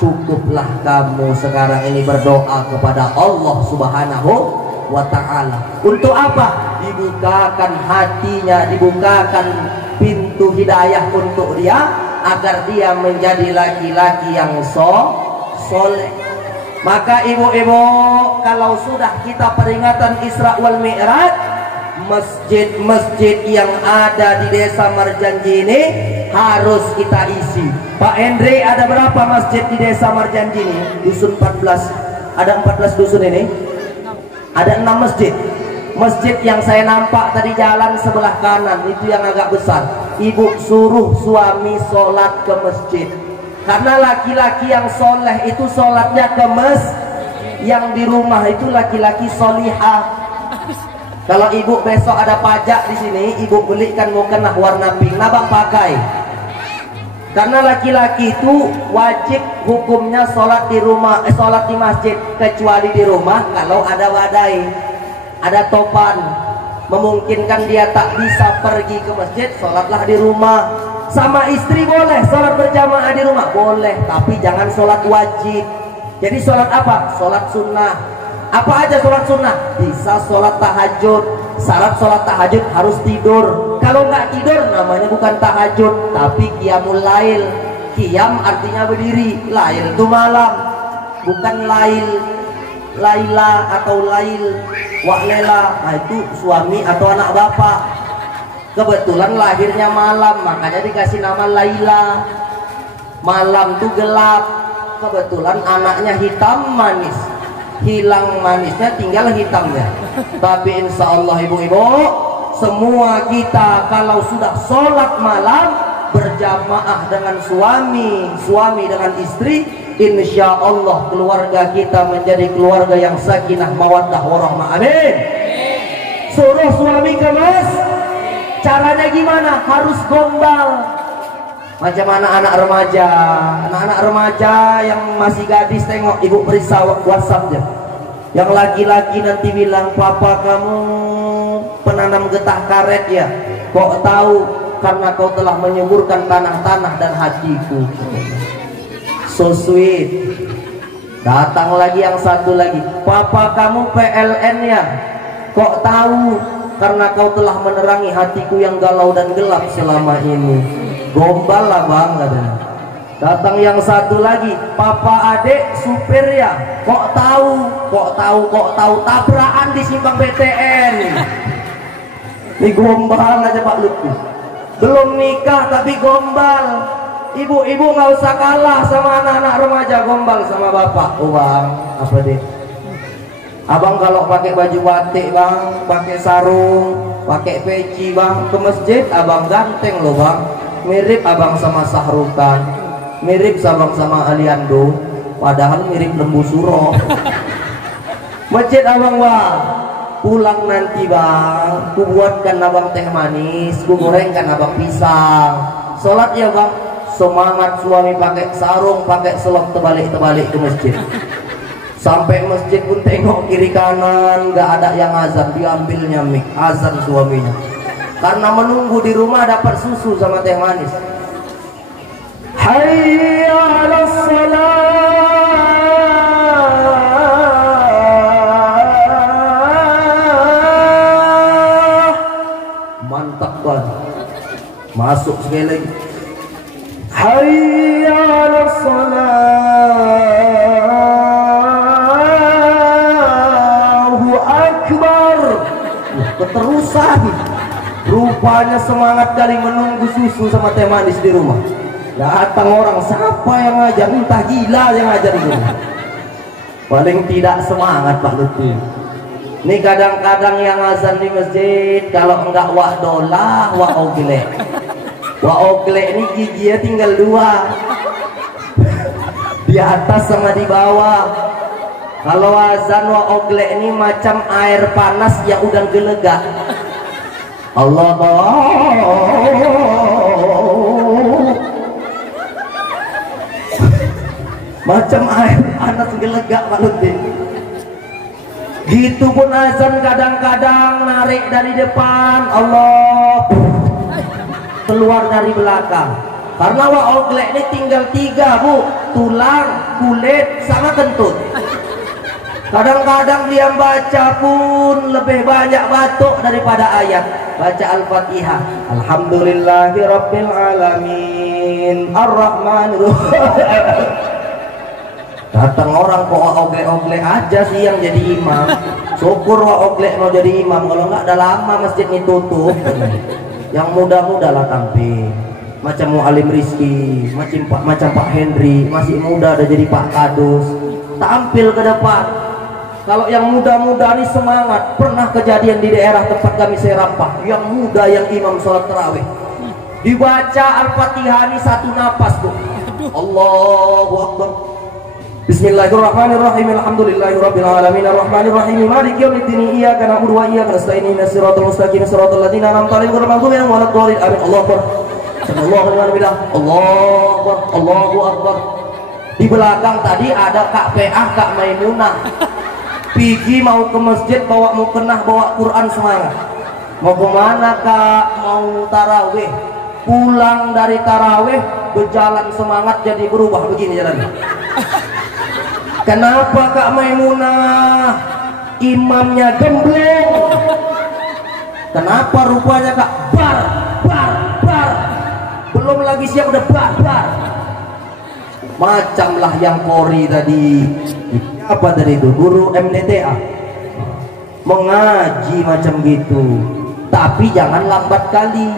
Cukuplah kamu sekarang ini berdoa kepada Allah Subhanahu wa ta'ala. Untuk apa? Dibukakan hatinya, dibukakan pintu hidayah untuk dia, agar dia menjadi laki-laki yang soleh. Maka ibu-ibu, kalau sudah kita peringatan Isra wal Mi'raj, masjid-masjid yang ada di Desa Marjanji ini harus kita isi. Pak Hendri, ada berapa masjid di Desa Marjanji ini? Dusun 14. Ada 14 dusun ini? Ada 6 masjid. Masjid yang saya nampak tadi jalan sebelah kanan itu yang agak besar. Ibu suruh suami sholat ke masjid. Karena laki-laki yang soleh itu sholatnya ke yang di rumah itu laki-laki solihah. Kalau ibu besok ada pajak di sini, ibu belikan mukena warna pink, nabang pakai. Karena laki-laki itu wajib hukumnya sholat di rumah, sholat di masjid, kecuali di rumah kalau ada wadai, ada topan, memungkinkan dia tak bisa pergi ke masjid, sholatlah di rumah. Sama istri boleh sholat berjamaah di rumah, boleh, tapi jangan sholat wajib. Jadi sholat apa? Sholat sunnah. Apa aja sholat sunnah? Bisa sholat tahajud. Syarat sholat tahajud harus tidur. Kalau nggak tidur namanya bukan tahajud, tapi qiyamul lail. Qiyam artinya berdiri, lail itu malam, bukan lail. Laila atau lail, wa'lela, nah itu suami atau anak bapak. Kebetulan lahirnya malam, makanya dikasih nama Laila. Malam tuh gelap. Kebetulan anaknya hitam manis, hilang manisnya tinggal hitamnya. Tapi insya Allah ibu-ibu, semua kita kalau sudah sholat malam berjamaah dengan suami dengan istri, insya Allah keluarga kita menjadi keluarga yang sakinah mawaddah warahmah. Amin. Suruh suami ke caranya gimana? Harus gombal. Macam anak-anak remaja yang masih gadis, tengok ibu periksa WhatsAppnya. Yang laki-laki nanti bilang, "Papa kamu penanam getah karet ya? Kok tahu? Karena kau telah menyuburkan tanah-tanah dan hatiku." So sweet. Datang lagi yang satu lagi, "Papa kamu PLN ya? Kok tahu? Karena kau telah menerangi hatiku yang galau dan gelap selama ini." Gombal lah bang katanya. Datang yang satu lagi, "Papa adek supir ya? Kok tahu? Tabrakan di simpang BTN." Ini gombal aja Pak Lutfi. Belum nikah tapi gombal. Ibu-ibu nggak usah kalah sama anak-anak remaja gombal sama bapak. "Oh bang, apa deh? Abang kalau pakai baju batik bang, pakai sarung, pakai peci bang, ke masjid abang ganteng loh bang. Mirip abang sama Sahrukan, mirip abang sama Aliando, padahal mirip lembu suro." "Masjid abang bang, pulang nanti bang, ku buatkan abang teh manis, ku gorengkan abang pisang. Sholat ya bang." Semangat suami pakai sarung, pakai selop terbalik-terbalik ke masjid. Sampai masjid pun tengok kiri kanan, nggak ada yang azan, diambilnya mic azan suaminya. karena menunggu di rumah dapat susu sama teh manis. Hayya 'alas salah. Mantap banget. Masuk sekali lagi. Hayya 'alas salah. Allahu akbar. Keterusan. Rupanya semangat kali menunggu susu sama teh manis di rumah. Datang orang, siapa yang ngajar? Entah gila yang ngajar di rumah. Paling tidak semangat Pak Lutfi. Ini kadang-kadang yang azan di masjid, kalau enggak wak dolah, wak ogle. Wak ogle ini giginya tinggal 2. Di atas sama di bawah. Kalau azan wak ogle ini macam air panas yang udah gelegak. Allah macam air panas gelegak Pak Lutfi. Gitu pun azan kadang-kadang narik dari depan, Allah keluar dari belakang. Karena wa oglek ini tinggal 3 Bu, tulang, kulit, sama kentut. Kadang-kadang dia baca pun lebih banyak batuk daripada ayat. Baca Al-Fatihah, Alhamdulillahirabbil alamin, Ar-Rahmanirrahim. Datang orang kok oglek-oglek aja sih yang jadi imam. Syukur oglek mau jadi imam, kalau enggak udah lama masjid ini tutup. Yang muda-muda lah tampil. Macam Mu'alim Rizki, macam Pak Henry, masih muda udah jadi Pak Kadus. Tampil ke depan. Kalau yang muda-muda ini semangat. Pernah kejadian di daerah tempat kami Serampah, yang muda yang imam sholat tarawih. Dibaca Al-Fatihah ini 1 napas Bu. Allahu Akbar. Bismillahirrahmanirrahim. Alhamdulillahirabbil alamin arrahmanir rahim maliki yaumiddin iyyaka na'budu wa iyyaka nasta'in ihdinas siratal mustaqim siratal ladzina an'amta 'alaihim ghairil maghdubi 'alaihim waladdallin amin. Allahu akbar. Sallallahu alaihi wasallam. Allahu akbar. Allahu akbar. Di belakang tadi ada Kak PA, Kak Maimunah. Pigi mau ke masjid bawa mukena, bawa Quran semangat. Mau kemana Kak? Mau tarawih. Pulang dari tarawih berjalan semangat jadi berubah begini jalannya. Kenapa Kak Maimunah? Imamnya gembleng. Kenapa rupanya Kak? Bar. Belum lagi siap udah bar. Macamlah yang Kori tadi. Apa tadi itu? Guru MDTA. Mengaji macam gitu. Tapi jangan lambat kali.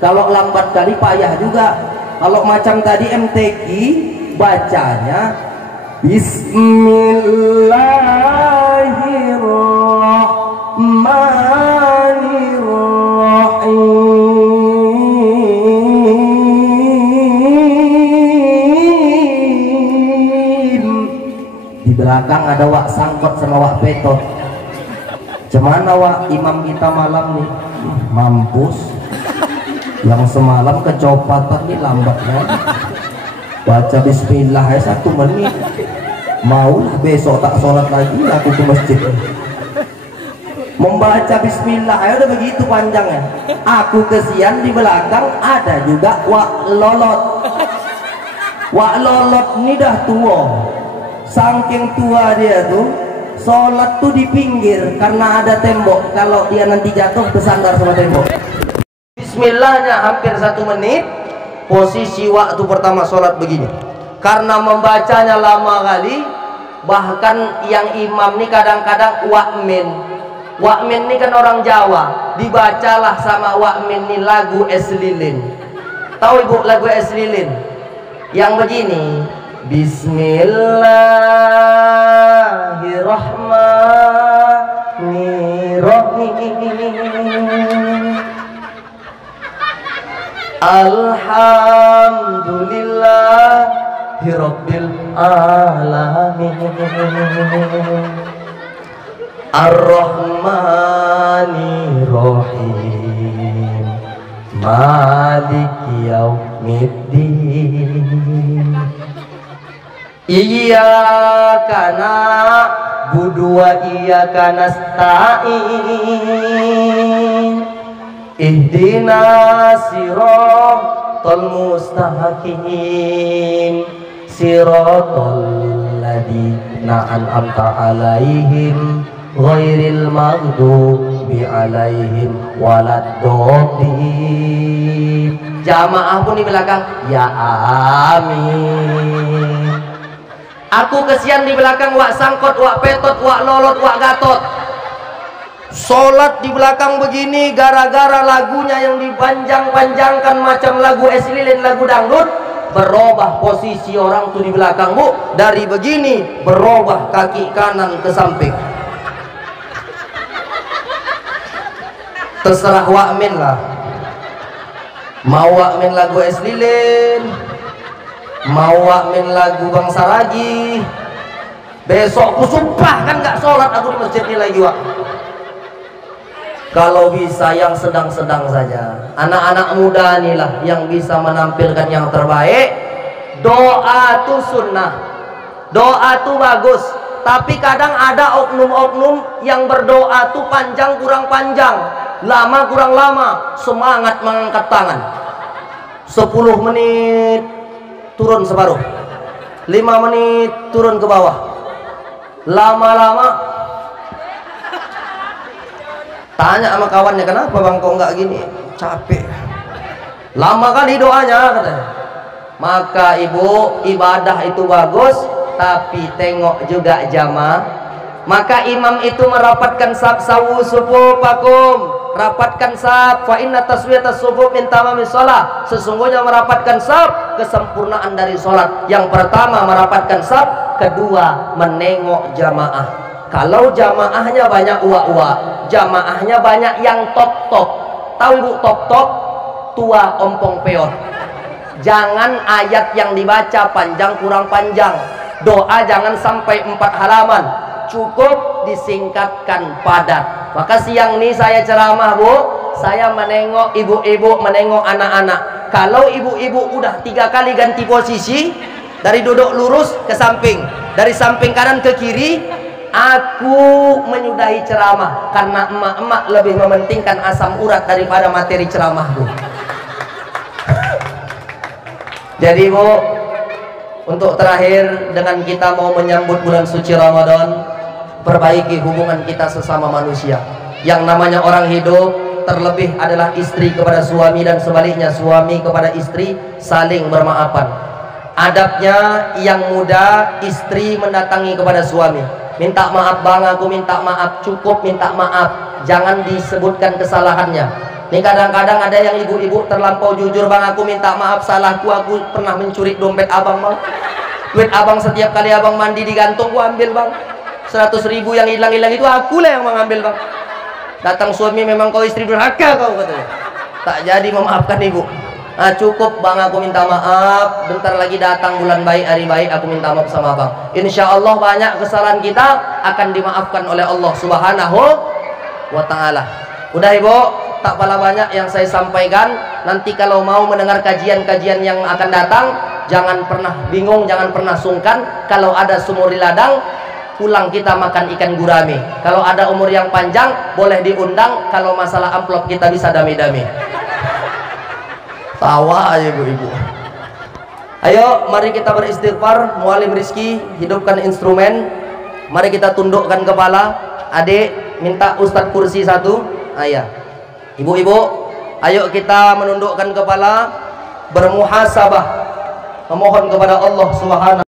Kalau lambat kali payah juga. Kalau macam tadi MTQ bacanya Bismillahirrahmanirrahim. Di belakang ada wak sangkot sama wak petot. Cemana wak imam kita malam nih? Mampus. Yang semalam kecopatan nih lambatnya. Baca bismillah ya 1 menit. Maulah besok tak sholat lagi aku ke masjid. Membaca bismillah ya udah begitu panjangnya. Aku kesian di belakang ada juga wak lolot. Wak lolot ini dah tua. Saking tua dia tuh, sholat tuh di pinggir karena ada tembok. Kalau dia nanti jatuh bersandar sama tembok. Bismillahnya hampir 1 menit. Posisi waktu pertama sholat begini. Karena membacanya lama kali, bahkan yang imam ini kadang-kadang wakmin. Wakmin ini kan orang Jawa. Dibacalah sama wakmin ini lagu Es Lilin. Tahu ibu lagu Es Lilin? Yang begini. Bismillahirrahmanirrahim. Alhamdulillahirabbil alamin. Ar-Rahmanir-Rahim. Maliki yaumiddin. Iyyaka na'budu wa iyyaka nasta'in. Ihdinas siratal mustaqim siratal ladzina an'amta 'alaihim ghairil maghdubi 'alaihim waladdallin. Jamaah pun di belakang ya amin. Aku kesian di belakang wak sangkot, wak petot, wak lolot, wak gatot. Sholat di belakang begini gara-gara lagunya yang dipanjang-panjangkan macam lagu es lilin, lagu dangdut. Berubah posisi orang tuh di belakang, Bu. Dari begini berubah kaki kanan ke samping. Terserah wakmin lah. Mau wakmin lagu es lilin, mau wakmin lagu bangsa lagi. Besok aku sumpah kan gak sholat aku di masjid ini lagi, Wak. Kalau bisa yang sedang-sedang saja. Anak-anak muda inilah yang bisa menampilkan yang terbaik. Doa itu sunnah, doa itu bagus. Tapi kadang ada oknum-oknum yang berdoa itu panjang kurang panjang, lama kurang lama. Semangat mengangkat tangan 10 menit turun separuh, 5 menit turun ke bawah. Lama-lama tanya sama kawannya, kenapa bang kok nggak gini? Capek. Lama kali doanya katanya. Maka ibu, ibadah itu bagus, tapi tengok juga jamaah. Maka imam itu merapatkan saf, sawu sufufakum, rapatkan saf, fa inna taswiyatas sufuf min tamamis shalah. Sesungguhnya merapatkan saf kesempurnaan dari salat. Yang pertama merapatkan saf, kedua menengok jamaah. Kalau jamaahnya banyak uak-uak, jamaahnya banyak yang top-top. Tahu ibu top-top? Tua ompong peot. Jangan ayat yang dibaca panjang kurang panjang. Doa jangan sampai 4 halaman. Cukup disingkatkan padat. Maka siang ini saya ceramah, Bu. Saya menengok ibu-ibu, menengok anak-anak. Kalau ibu-ibu udah 3 kali ganti posisi, dari duduk lurus ke samping, dari samping kanan ke kiri, aku menyudahi ceramah. Karena emak-emak lebih mementingkan asam urat daripada materi ceramahku. Jadi Bu, untuk terakhir, dengan kita mau menyambut bulan suci Ramadan, perbaiki hubungan kita sesama manusia. Yang namanya orang hidup, terlebih adalah istri kepada suami dan sebaliknya suami kepada istri, saling bermaafan. Adabnya yang muda, istri mendatangi kepada suami, minta maaf bang, aku minta maaf, cukup minta maaf, jangan disebutkan kesalahannya. Ini kadang-kadang ada yang ibu-ibu terlampau jujur, bang aku minta maaf, salahku, aku pernah mencuri dompet abang bang. Duit abang setiap kali abang mandi digantung, gua ambil bang. 100.000 yang hilang-hilang itu aku lah yang mengambil bang. Datang suami, memang kau istri durhaka kau, katanya. Tak jadi memaafkan ibu. Nah, cukup bang aku minta maaf, bentar lagi datang bulan baik, hari baik, aku minta maaf sama abang. Insya Allah banyak kesalahan kita akan dimaafkan oleh Allah Subhanahu wa ta'ala. Udah ibu, tak pala banyak yang saya sampaikan. Nanti kalau mau mendengar kajian-kajian yang akan datang, jangan pernah bingung, jangan pernah sungkan. Kalau ada sumur di ladang, pulang kita makan ikan gurame. Kalau ada umur yang panjang, boleh diundang. Kalau masalah amplop kita bisa dami-dami. Tawa aja ibu-ibu. Ayo mari kita beristighfar. Mualim Rizki hidupkan instrumen. Mari kita tundukkan kepala. Adik minta Ustadz kursi 1. Ayah, ibu-ibu, ayo kita menundukkan kepala, bermuhasabah, memohon kepada Allah Subhanahu